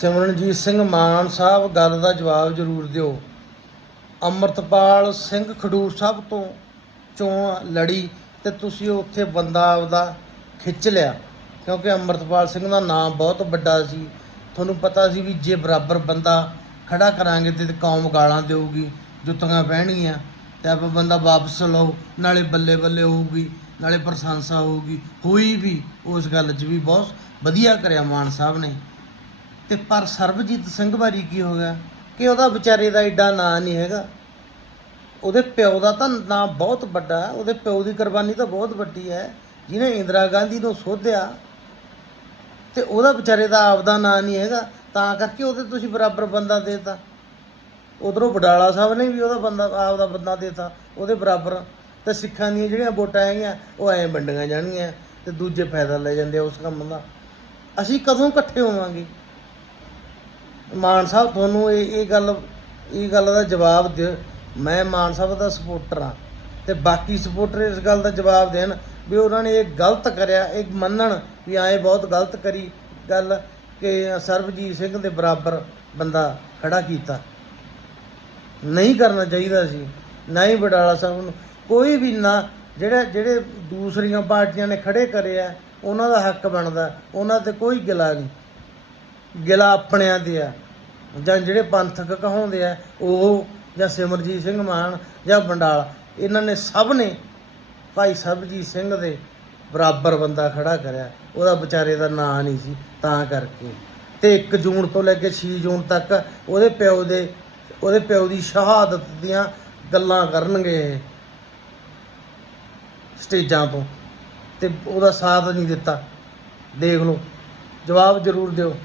ਸਿਮਰਨਜੀਤ ਸਿੰਘ ਮਾਨ ਸਾਹਿਬ, ਗੱਲ ਦਾ ਜਵਾਬ ਜ਼ਰੂਰ ਦਿਓ। ਅੰਮ੍ਰਿਤਪਾਲ ਸਿੰਘ ਖਡੂਰ ਸਾਹਿਬ ਤੋਂ ਚੋਣ ਲੜੀ ਤੇ ਤੁਸੀਂ ਉੱਥੇ ਬੰਦਾ ਆਪਦਾ ਖਿੱਚ ਲਿਆ। ਕਿਉਂਕਿ ਅੰਮ੍ਰਿਤਪਾਲ ਸਿੰਘ ਦਾ ਨਾਮ ਬਹੁਤ ਵੱਡਾ ਸੀ। ਤੁਹਾਨੂੰ ਪਤਾ ਸੀ ਵੀ ਜੇ ਬਰਾਬਰ ਬੰਦਾ ਖੜਾ ਕਰਾਂਗੇ ਤੇ ਕੌਮ ਗਾਲਾਂ ਦੇਊਗੀ, ਜੁੱਤੀਆਂ ਪਹਿਣਗੀਆਂ ਤੇ ਆਪਾਂ ਬੰਦਾ ਵਾਪਸ ਲਓ ਨਾਲੇ ਬੱਲੇ ਬੱਲੇ ਹੋਊਗੀ, ਨਾਲੇ ਪ੍ਰਸ਼ੰਸਾ ਹੋਊਗੀ। ਹੋਈ ਵੀ, ਉਸ ਗੱਲ 'ਚ ਵੀ ਬਹੁਤ ਵਧੀਆ ਕਰਿਆ ਮਾਨ ਸਾਹਿਬ ਨੇ। ਤੇ ਪਰ ਸਰਬਜੀਤ ਸਿੰਘ ਬਾਰੇ ਕੀ ਹੋ ਗਿਆ? ਕਿ ਉਹਦਾ ਵਿਚਾਰੇ ਦਾ ਐਡਾ ਨਾਂ ਨਹੀਂ ਹੈਗਾ। ਉਹਦੇ ਪਿਓ ਦਾ ਤਾਂ ਨਾਂ ਬਹੁਤ ਵੱਡਾ ਉਹਦੇ ਪਿਓ ਦੀ ਕੁਰਬਾਨੀ ਤਾਂ ਬਹੁਤ ਵੱਡੀ ਹੈ। ਜਿਹਨੇ ਇੰਦਰਾ ਗਾਂਧੀ ਨੂੰ ਸੋਧਿਆ ਤੇ ਉਹਦਾ ਵਿਚਾਰੇ ਦਾ ਆਪਦਾ ਨਾਂ ਨਹੀਂ ਹੈਗਾ। ਤਾਂ ਕਰਕੇ ਉਹਦੇ ਤੁਸੀਂ ਬਰਾਬਰ ਬੰਦਾ ਦੇਤਾ। ਉਧਰੋਂ ਬਡਾਲਾ ਸਾਹਿਬ ਨੇ ਵੀ ਉਹਦਾ ਬੰਦਾ, ਆਪਦਾ ਬੰਦਾ ਦੇਤਾ। ਉਹਦੇ ਬਰਾਬਰ ਤੇ ਸਿੱਖਾਂ ਦੀਆਂ ਜਿਹੜੀਆਂ ਵੋਟਾਂ ਹੈਗੀਆਂ, ਉਹ ਐਂ ਵੰਡੀਆਂ ਜਾਣਗੀਆਂ ਤੇ ਦੂਜੇ ਫਾਇਦਾ ਲੈ ਜਾਂਦੇ ਆ ਉਸ ਕੰਮ ਦਾ। ਅਸੀਂ ਕਦੋਂ ਇਕੱਠੇ ਹੋਵਾਂਗੇ? ਮਾਨ ਸਾਹਿਬ, ਤੁਹਾਨੂੰ ਇਹ ਇਹ ਗੱਲ ਇਹ ਗੱਲ ਦਾ ਜਵਾਬ ਦਿਓ। ਮੈਂ ਮਾਨ ਸਾਹਿਬ ਦਾ ਸਪੋਰਟਰ ਆ ਤੇ ਬਾਕੀ ਸਪੋਰਟਰ ਇਸ ਗੱਲ ਦਾ ਜਵਾਬ ਦੇਣ ਵੀ ਉਹਨਾਂ ਨੇ ਇਹ ਗਲਤ ਕਰਿਆ, ਇਹ ਮੰਨਣ ਵੀ ਆਏ ਬਹੁਤ ਗਲਤ ਕਰੀ ਗੱਲ ਕਿ ਸਰਬਜੀਤ ਸਿੰਘ ਦੇ ਬਰਾਬਰ ਬੰਦਾ ਖੜਾ ਕੀਤਾ। ਨਹੀਂ ਕਰਨਾ ਚਾਹੀਦਾ ਸੀ, ਨਾ ਹੀ ਬਡਾਲਾ ਸਾਹਿਬ ਨੂੰ। ਕੋਈ ਵੀ ਨਾ, ਜਿਹੜੇ ਜਿਹੜੇ ਦੂਸਰੀਆਂ ਪਾਰਟੀਆਂ ਨੇ ਖੜੇ ਕਰੇ ਆ, ਉਹਨਾਂ ਦਾ ਹੱਕ ਬਣਦਾ, ਉਹਨਾਂ ਤੇ ਕੋਈ ਗਿਲਾ ਨਹੀਂ। ਗਿਲਾ ਆਪਣਿਆਂ ਦੇ ਆ। ਜਾਂ ਜਿਹੜੇ ਪੰਥਕ ਕਹਾਉਂਦੇ ਆ, ਉਹ ਜਾਂ ਸਿਮਰਜੀਤ ਸਿੰਘ ਮਾਨ ਜਾਂ ਬੰਡਾਲ, ਇਹਨਾਂ ਨੇ ਸਭ ਨੇ ਭਾਈ ਸਰਬਜੀਤ ਸਿੰਘ ਦੇ ਬਰਾਬਰ ਬੰਦਾ ਖੜਾ ਕਰਿਆ। ਉਹਦਾ ਵਿਚਾਰੇ ਦਾ ਨਾਂ ਨਹੀਂ ਸੀ, ਤਾਂ ਕਰਕੇ। ਤੇ 1 ਜੂਨ ਤੋਂ ਲੈ ਕੇ 6 ਜੂਨ ਤੱਕ ਉਹਦੇ ਪਿਓ ਦੇ, ਉਹਦੇ ਪਿਓ ਦੀ ਸ਼ਹਾਦਤ ਦੀਆਂ ਗੱਲਾਂ ਕਰਨਗੇ ਇਹ। ਸਟੇਜਾਂ ਤੋਂ। ਤੇ ਉਹਦਾ ਸਾਥ ਨਹੀਂ ਦਿੱਤਾ। ਦੇਖ ਲਓ, ਜਵਾਬ ਜ਼ਰੂਰ ਦਿਓ।